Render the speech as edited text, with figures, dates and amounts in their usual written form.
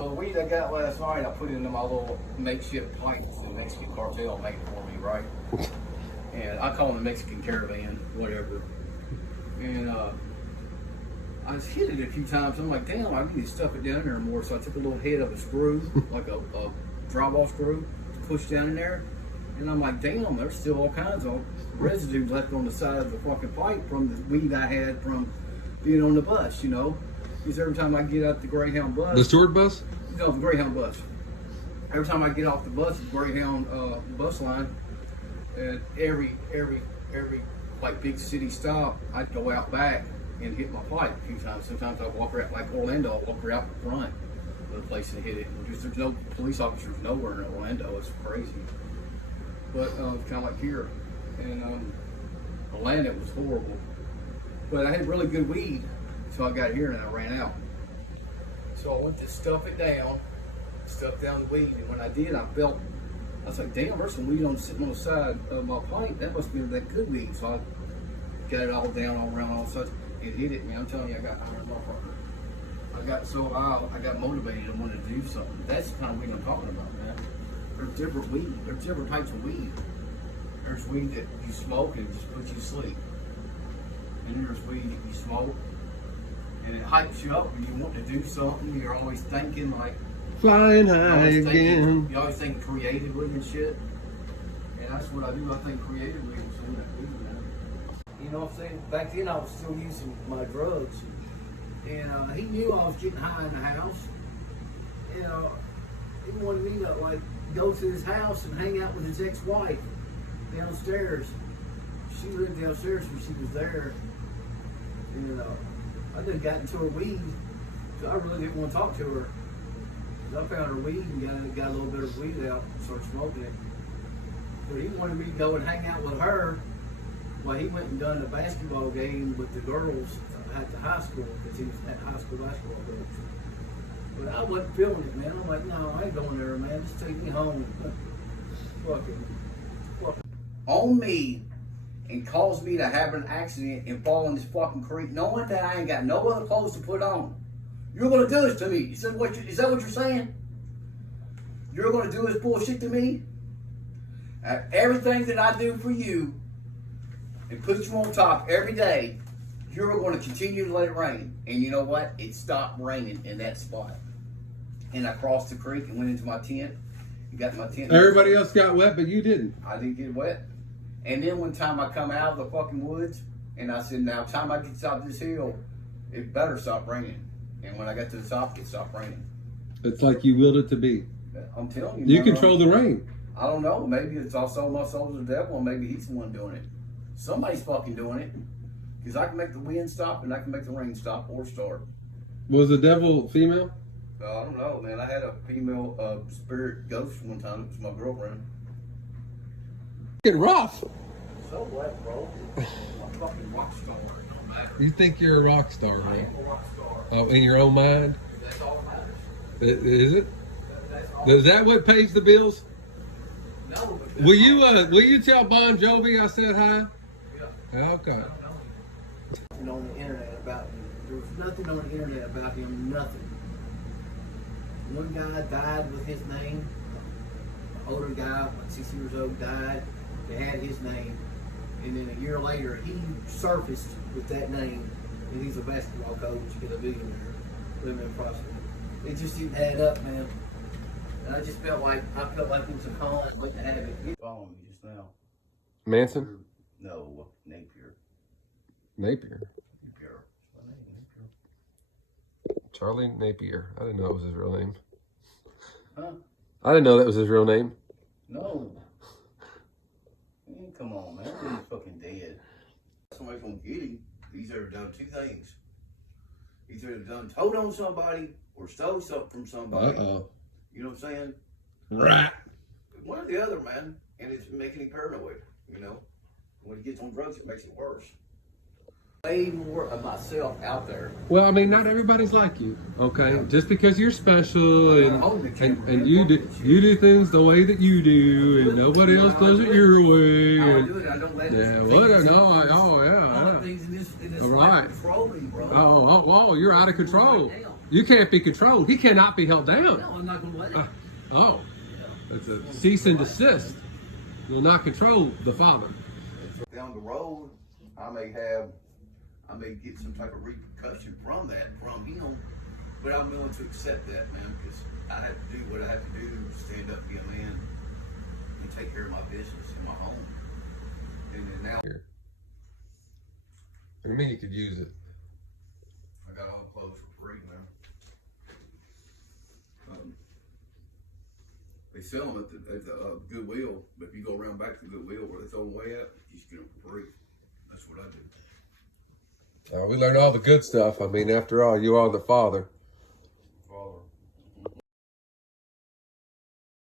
So the weed I got last night, I put into my little makeshift pints. The Mexican cartel made it for me, right? And I call it a Mexican caravan, whatever. And I just hit it a few times. I'm like, damn, I need to stuff it down there more. So I took a little head of a screw, like a drywall screw, to push down in there. And I'm like, damn, there's still all kinds of residue left on the side of the fucking pipe from the weed I had from being on the bus, you know? Because every time I get out the Greyhound bus. The Stewart bus? No, the Greyhound bus. Every time I get off the bus, the Greyhound bus line, and every like big city stop, I'd go out back and hit my pipe a few times. Sometimes I'd walk around, like Orlando, I'd walk around the front of the place and hit it. Just, there's no police officers nowhere in Orlando. It's crazy. But kind of like here. And Atlanta, it was horrible. But I had really good weed, so I got here and I ran out. So I went to stuff it down, stuff down the weed, and when I did, I was like, damn, there's some weed sitting on the side of my pipe. That must be that good weed. So I got it all down, all around, all such, and hit it. Man, I'm telling you, I got iron motherfucker. I got so high, I got motivated. I wanted to do something. That's the kind of weed I'm talking about, man. There's different weed. There's different types of weed. There's weed that you smoke and it just puts you to sleep. And then there's weed that you smoke and it hypes you up when you want to do something. You're always thinking like flying high again. You always think creatively and shit. And that's what I do. I think creatively and saying that weed, man. You know what I'm saying? Back then I was still using my drugs. And he knew I was getting high in the house. And he wanted me to like go to his house and hang out with his ex-wife downstairs. She lived downstairs when she was there. And I done got into her weed, so I really didn't want to talk to her. I found her weed and got a little bit of weed out and started smoking it. But he wanted me to go and hang out with her while he went and done a basketball game with the girls at the high school, because he was at high school basketball coach. But I wasn't feeling it, man. I'm like, no, I ain't going there, man. Just take me home. Fucking. On me and cause me to have an accident and fall in this fucking creek, knowing that I ain't got no other clothes to put on. You're gonna do this to me. Is that what you're saying? You're gonna do this bullshit to me? Everything that I do for you and put you on top every day, you're going to continue to let it rain. And you know what? It stopped raining in that spot. And I crossed the creek and went into my tent. And got my tent. Everybody else got wet, but you didn't. I didn't get wet. And then one time I come out of the fucking woods, and I said, now time I get to top of this hill, it better stop raining. And when I got to the top, it stopped raining. It's like you willed it to be. I'm telling you. You control the rain. I don't know. Maybe it's also my soul to the devil, and maybe he's the one doing it. Somebody's fucking doing it. Because I can make the wind stop, and I can make the rain stop or start. Was the devil female? I don't know, man. I had a female spirit ghost one time. It was my girlfriend. Get rough. So what, bro? I'm a fucking rock star. It don't matter. You think you're a rock star, I right? am a rock star. Oh, in your own mind? That's all that matters. Is it? That's all. Is that what pays the bills? No. Will you tell Bon Jovi I said hi? Yeah. Okay. Nothing on the internet about him. There was nothing on the internet about him. Nothing. One guy died with his name. An older guy, like 60 years old, died. They had his name. And then a year later, he surfaced with that name. And he's a basketball coach and a billionaire living in Prosper. It just didn't add up, man. And I just felt like it was a con waiting to have it. You following me just now. Manson? No, Napier. Napier. Napier. What's my name? Napier. Charlie Napier. I didn't know it was his real name. Huh? I didn't know that was his real name. No. Man, come on, man. He's fucking dead. Somebody's gonna get him. He's ever done two things. He's either done told on somebody or stole something from somebody. Uh-oh. You know what I'm saying? Right. One or the other, man. And it's making him paranoid, you know? When he gets on drugs, it makes it worse. Way more of myself out there. Well, I mean, not everybody's like you, okay? Just because you're special and you do things the way that you do, and nobody else does it your way. I do it. I don't let Yeah, things in this All life right. control me, bro. Oh, you're out of control. You can't be controlled. He cannot be held down. No, I'm not going to let it. Oh, that's a cease and desist. You'll not control the Father. Down the road, I may get some type of repercussion from that, from him, but I'm willing to accept that, man, because I have to do what I have to do to stand up, be a man, and take care of my business and my home. And then now, Here. What do you mean you could use it? I got all the clothes for free, man. They sell them at the Goodwill, but if you go around back to Goodwill where they throw them away at, you just get them for free. That's what I do. We learn all the good stuff. I mean, after all, you are the Father.